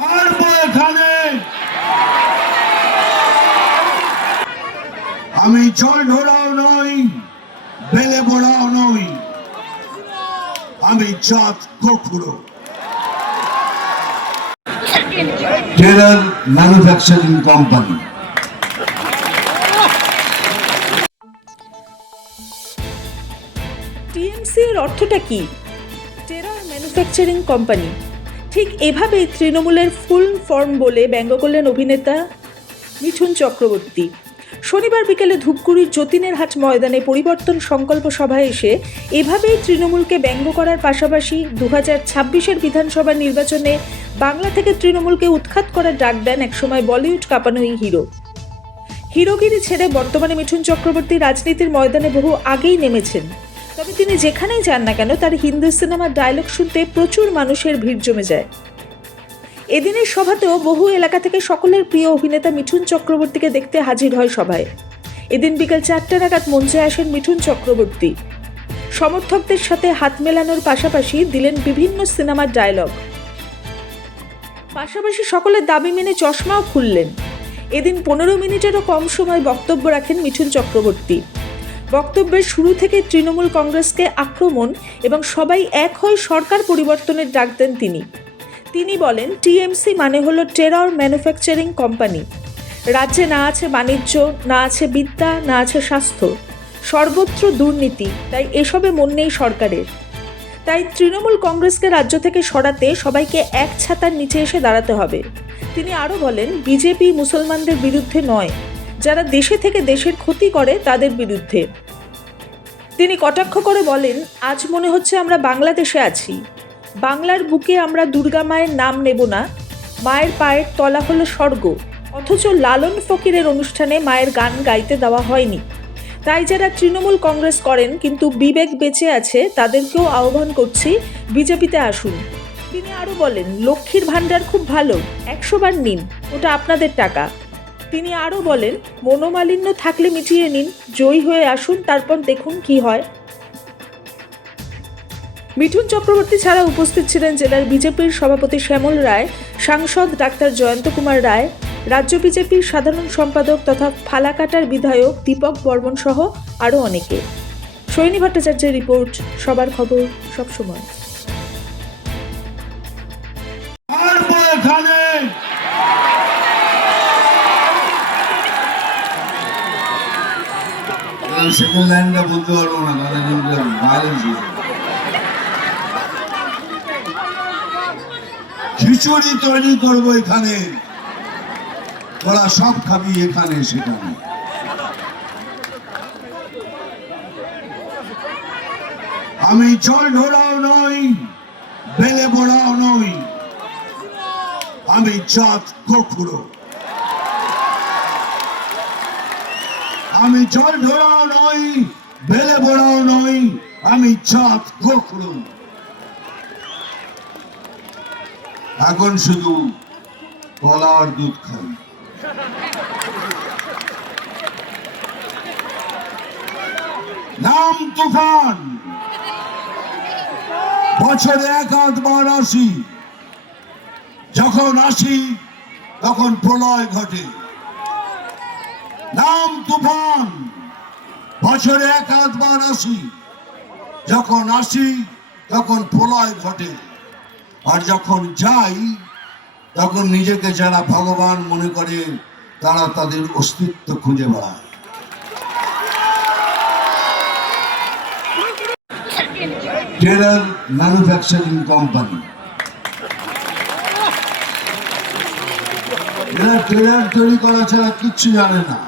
এখানে আমি জল ঢোড়াও নই, বেলে বোড়াও নই, আমি জাত গোখুড়ো। Terror manufacturing company. টিএমসি এর অর্থটা কি? Terror manufacturing company. ঠিক এভাবেই তৃণমূলের ফুল ফর্ম বলে ব্যঙ্গ করলেন অভিনেতা মিঠুন চক্রবর্তী। শনিবার বিকেলে ধূপগুড়ির যতীনের হাট ময়দানে পরিবর্তন সংকল্প সভায় এসে এভাবেই তৃণমূলকে ব্যঙ্গ করার পাশাপাশি 2026-এর বিধানসভা নির্বাচনে বাংলা থেকে তৃণমূলকে উৎখাত করার ডাক দেন একসময় বলিউড কাঁপানো এই হিরো। হিরোগিরি ছেড়ে বর্তমানে মিঠুন চক্রবর্তী রাজনীতির ময়দানে বহু আগেই নেমেছেন। তবে তিনি যেখানেই যান না কেন তার হিন্দি সিনেমার ডায়লগ শুনতে প্রচুর মানুষের ভিড় জমে যায়। এদিনের সভাতেও বহু এলাকা থেকে সকলের প্রিয় অভিনেতা মিঠুন চক্রবর্তীকে দেখতে হাজির হয় সভায়। এদিন বিকেল 4টা নাগাদ মঞ্চে আসেন মিঠুন চক্রবর্তী। সমর্থকদের সাথে হাত মেলানোর পাশাপাশি দিলেন বিভিন্ন সিনেমার ডায়লগ। পাশাপাশি সকলের দাবি মেনে চশমাও খুললেন। এদিন 15 মিনিটেরও কম সময় বক্তব্য রাখেন মিঠুন চক্রবর্তী। বক্তব্যের শুরু থেকে তৃণমূল কংগ্রেসকে আক্রমণ এবং সবাই এক হয়ে সরকার পরিবর্তনের ডাক দেন তিনি বলেন, টিএমসি মানে হলো টেরর ম্যানুফ্যাকচারিং কোম্পানি। রাজ্যে না আছে বাণিজ্য, না আছে বিদ্যা, না আছে স্বাস্থ্য, সর্বত্র দুর্নীতি। তাই এসবে মন নেই সরকারের। তাই তৃণমূল কংগ্রেসকে রাজ্য থেকে সরাতে সবাইকে এক ছাতার নিচে এসে দাঁড়াতে হবে। তিনি আরও বলেন, বিজেপি মুসলমানদের বিরুদ্ধে নয়, যারা দেশে থেকে দেশের ক্ষতি করে তাদের বিরুদ্ধে। তিনি কটাক্ষ করে বলেন, আজ মনে হচ্ছে আমরা বাংলাদেশে আছি। বাংলার বুকে আমরা দুর্গা মায়ের নাম নেব না। মায়ের পায়ের তলা হলো স্বর্গ, অথচ লালন ফকিরের অনুষ্ঠানে মায়ের গান গাইতে দেওয়া হয়নি। তাই যারা তৃণমূল কংগ্রেস করেন কিন্তু বিবেক বেঁচে আছে তাদেরকেও আহ্বান করছি, বিজেপিতে আসুন। তিনি আরও বলেন, লক্ষ্মীর ভাণ্ডার খুব ভালো, 100 বার নিন, ওটা আপনাদের টাকা। তিনি আরও বলেন, মনোমালিন্য থাকলে মিটিয়ে নিন, জয়ী হয়ে আসুন, তারপর দেখুন কি হয়। মিঠুন চক্রবর্তী ছাড়া উপস্থিত ছিলেন জেলার বিজেপির সভাপতি শ্যামল রায়, সাংসদ ডাক্তার জয়ন্ত কুমার রায়, রাজ্য বিজেপির সাধারণ সম্পাদক তথা ফালাকাটার বিধায়ক দীপক বর্মন সহ আরও অনেকে। সৈনী ভট্টাচার্যের রিপোর্ট, সবার খবর সবসময়। সেকেন্ড লাইনটা বলতে পারবো না, খিচুড়ি তৈরি করবো এখানে, তোরা সব খাবি এখানে সেখানে। আমি জল ঢোড়াও নই, বেলে বোড়াও নই, আমি জাত গোখুড়ো। আমি জল ঢোড়াও নই, বেলে বোড়াও নই, আমি জাত গোখুড়ো। এখন শুধু কলা আর দুধ খাই। নাম তুফান, বছরে 1-2 আসি। যখন আসি তখন প্রলয় ঘটে। নাম তুফান, বছরে 1-2 আসি। যখন আসি তখন প্রলয় ঘটে। আর যখন যাই তখন নিজেকে যারা ভগবান মনে করে তারা তাদের অস্তিত্ব খুঁজে বেড়ায়। Terror manufacturing company. এরা টেরার তৈরি করা ছাড়া কিচ্ছু জানে না।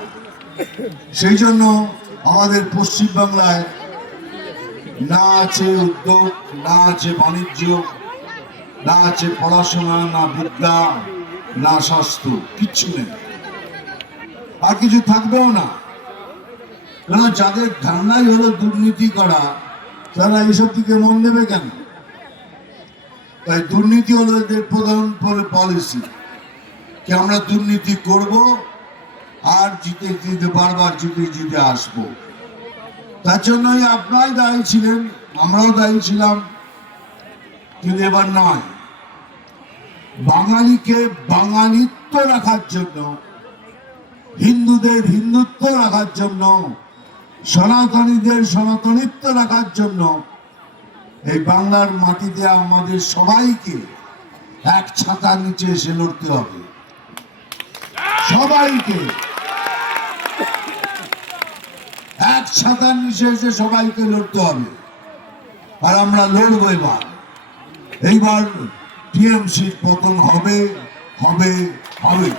সেই জন্য আমাদের পশ্চিমবাংলায় না আছে উদ্যোগ, না আছে বাণিজ্য, না আছে পড়াশোনা, না বিদ্যা, না স্বাস্থ্য, কিচ্ছু নেই। আর কিছু থাকবেও না। কারণ যাদের ধারণাই হলো দুর্নীতি করা, তারা এইসব দিকে মন দেবে কেন? তাই দুর্নীতি হলো এদের প্রধান পলিসি, কি আমরা দুর্নীতি করব আর জিতে জিতে বারবার জিতে আসবো। তার জন্যই আপনারাই দায়ী ছিলেন, আমরাও দায়ী ছিলাম, কিন্তু এবার নয়। বাঙালিকে বাঙালিত্ব রাখার জন্য, হিন্দুদের হিন্দুত্ব রাখার জন্য, সনাতনীদের সনাতনিত্ব রাখার জন্য এই বাংলার মাটিতে আমাদের সবাইকে এক ছাতার নিচে এসে লড়তে হবে। সবাইকে এক ছাতার নিচে এসে সবাইকে লড়তে হবে। আর আমরা লড়বো। এইবার টিএমসির পতন হবে হবে হবে।